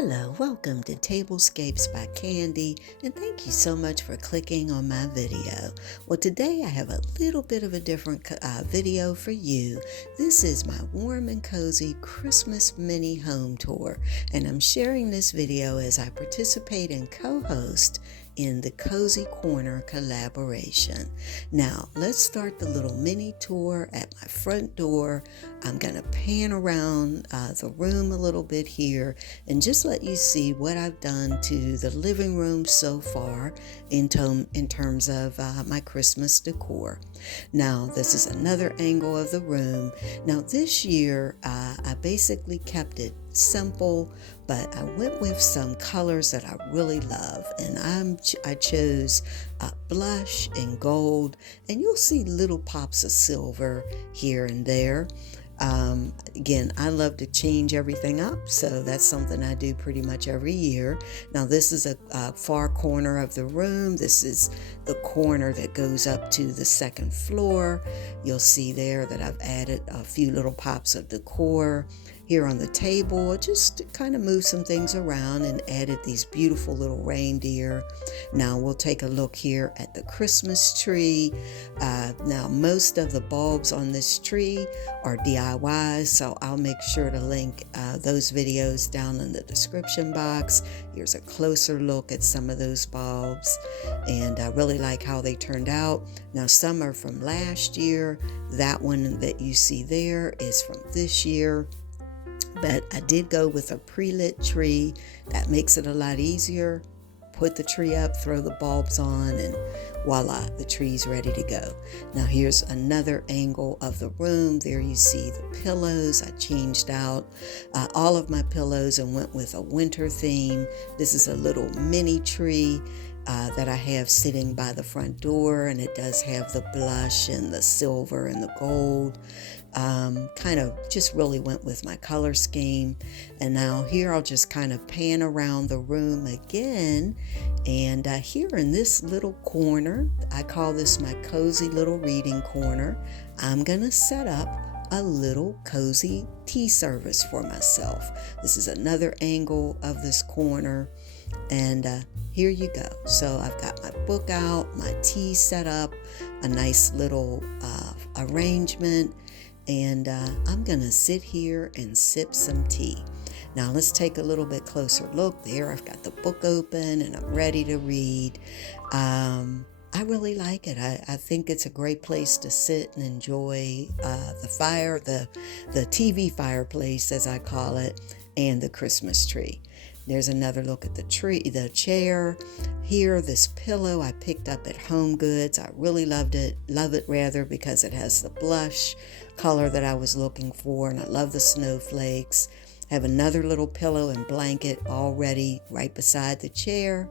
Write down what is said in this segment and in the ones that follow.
Hello, welcome to Tablescapes by Candy, and thank you so much for clicking on my video. Well, today I have a little bit of a different video for you. This is my warm and cozy Christmas mini home tour, and I'm sharing this video as I participate in co-host in the Cozy Corner collaboration. Now, let's start the little mini tour at my front door. I'm gonna pan around the room a little bit here and just let you see what I've done to the living room so far in terms of my Christmas decor. Now, this is another angle of the room. Now, this year, I basically kept it simple, but I went with some colors that I really love, and I chose blush and gold, and you'll see little pops of silver here and there. Again, I love to change everything up, so that's something I do pretty much every year. Now, this is a far corner of the room. This is the corner that goes up to the second floor. You'll see there that I've added a few little pops of decor. Here on the table, just kind of moved some things around and added these beautiful little reindeer. Now we'll take a look here at the Christmas tree. Now most of the bulbs on this tree are DIYs, so I'll make sure to link those videos down in the description box. Here's a closer look at some of those bulbs, and I really like how they turned out. Now some are from last year. That one that you see there is from this year. But I did go with a pre-lit tree. That makes it a lot easier. Put the tree up, throw the bulbs on, and voila, the tree's ready to go. Now here's another angle of the room. There you see the pillows. I changed out all of my pillows and went with a winter theme. This is a little mini tree that I have sitting by the front door, and it does have the blush and the silver and the gold. Kind of just really went with my color scheme. And now here I'll just kind of pan around the room again, and here in this little corner, I call this my cozy little reading corner, I'm gonna set up a little cozy tea service for myself. This is another angle of this corner, and here you go. So I've got my book out, my tea set up, a nice little arrangement, and I'm gonna sit here and sip some tea. Now let's take a little bit closer look. There I've got the book open and I'm ready to read. I really like it. I think it's a great place to sit and enjoy the fire, the TV fireplace as I call it, and the Christmas tree. There's another look at the chair. Here, this pillow I picked up at Home Goods. I really love it because it has the blush color that I was looking for, and I love the snowflakes. I have another little pillow and blanket already right beside the chair.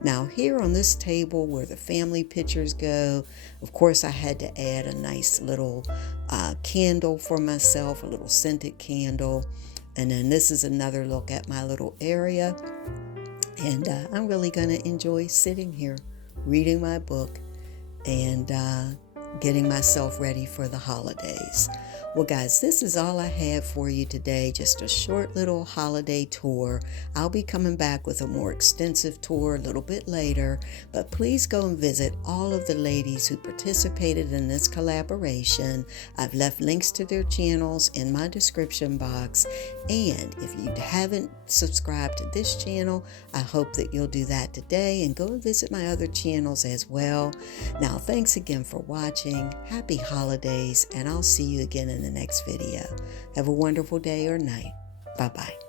Now here on this table where the family pictures go, of course I had to add a nice little candle for myself, a little scented candle. And then this is another look at my little area. And I'm really going to enjoy sitting here, reading my book, and getting myself ready for the holidays. Well, guys, this is all I have for you today, just a short little holiday tour. I'll be coming back with a more extensive tour a little bit later, but please go and visit all of the ladies who participated in this collaboration. I've left links to their channels in my description box, and if you haven't subscribed to this channel, I hope that you'll do that today and go and visit my other channels as well. Now, thanks again for watching. Happy holidays, and I'll see you again in the next video. Have a wonderful day or night. Bye-bye.